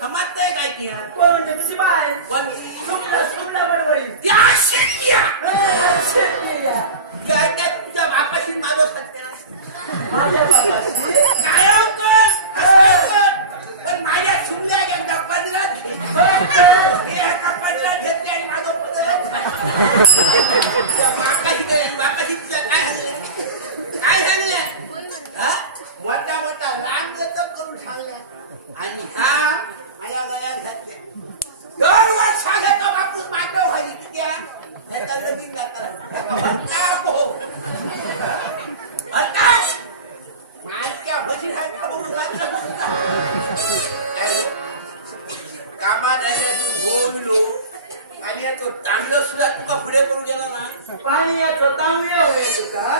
समजते काय की कोण म्हणते तुझी बाय कोणती सुमला बडबडी त्या शेट्या शेट्या त्या तुझ्या बापाशी माझं सत्य माझ्या बाबाशी काय पण माझ्या सुमल्या एकदा पडला घेतली आणि माझं बापाशी तुझ्या काय सांगल्या मोठा मोठा रांग करून सांगल्या आणि ह्या आया गळ्यात घातल्या 2 वर्ष झालं तो बापूस मागं व्हायली त्या त्याचा लगीन जाता माझ्या बशी कामा नाही बोललो आणि तो चांगलं सुद्धा तुका पुढे करून गेला ना पाणी याचं तांबूया होय तुका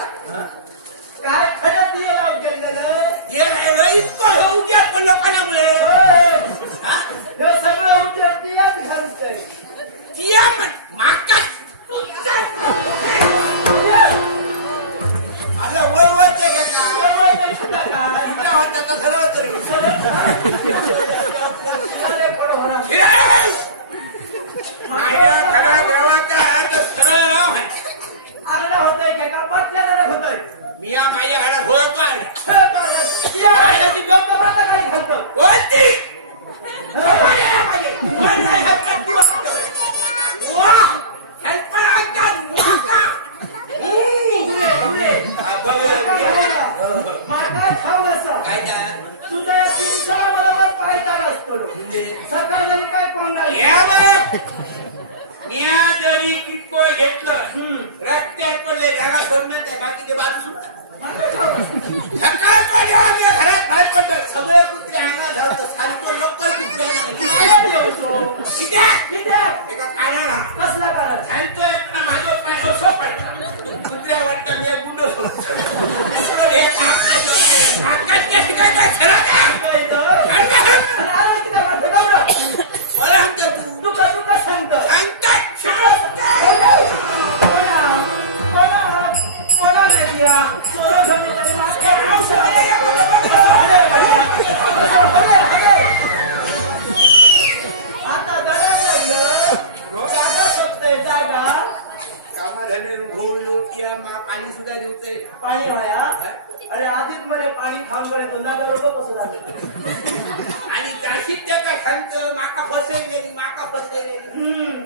काय खरं दिलं उजळलेलं हे नाही उद्या पण लोकांमुळे हे सगळं उद्या तियाच घालतंय तिया पण माका आता वळवळते का सर्व करू माझ्या घरा गावाचा सरळ नाव आहे आरडा होतोय का पटल्याला होतोय मी माझ्या घरात घोळतो आहे कोणती रस्त्यात पडले जागा सोडणं ते बाकीचे बाजू सुद्धा घरात बाहेर पडलं सगळे कुत्रे अंगात धावतं सारखं लवकर कानाला कसला कारण सांगतोय माझं पाय पडलं कुत्र्या वाटतं मी गुंड पाणी व्हाया अरे आधीच मध्ये पाणी खाऊन कडे तो नागा रोग कसं जात आणि जाशीत का सांगतो माका फसलेली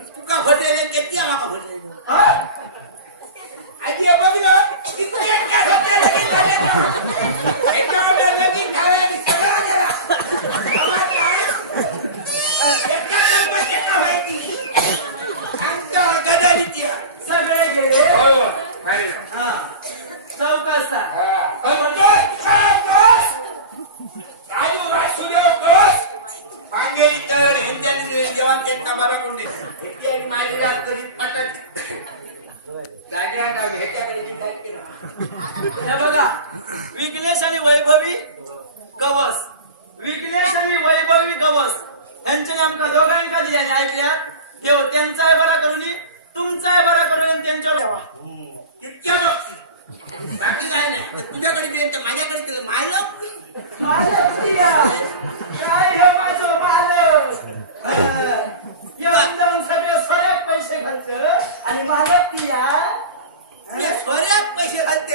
तुका फसलेले किती माका फसलेली आजी बघ ना किती सगळे गेले चौकसा बघा विघ्नेश आणि वैभवी गवस विघ्नेश आणि वैभवी गवस यांच्या नेमका दोघांका दिया ऐकल्या देव त्यांचा बरा करून तुमचा बरा करून त्यांच्यावर इतक्या बाकी काय नाही तुझ्याकडे माझ्याकडे मालक काय हे माझं मालक जाऊन सगळं सोन्यात पैसे घालतं आणि मालक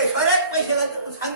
स्वऱ्यात पैसे घालते तू सांग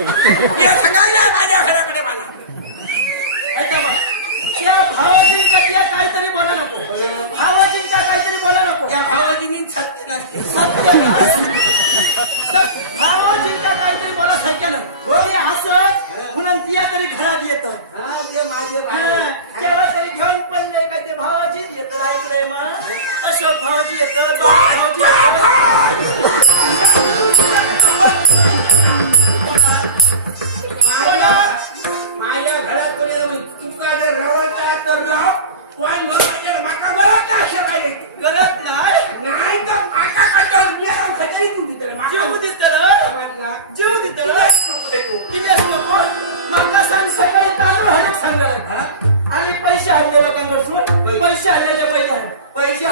हे सगळ्यांना माझ्या घराकडे माना. ऐका बा, त्या भावाजींच्या काहीतरी बोला नको. भावाजींच्या काहीतरी बोला नको. त्या भावाजींनी सत्य नसते. भावाजींच्या काहीतरी बोला सत्यानं. कोणी हसत पुन्हा तिया तरी घरात येतात. हा, ते माझे भाई. तेव्हा तरी घेऊन पडले काय ते भावाजी येतात. ऐकलंय बाळा, अशोक भावाजी येतात, भावाजी येतात. माझ्या घरात कोणी तुका जर रवता तर राव कोण माका गरज का असं काही गरज नाही. नाही तर माका करतो मी खतरी तू तिथे जीव जीव दिलेस नको. मला सांग सकाळी तांदूळ हलक सांगायला आणि पैसे हल्ले लोकांकडून पैसे हल्ल्याचे पैसे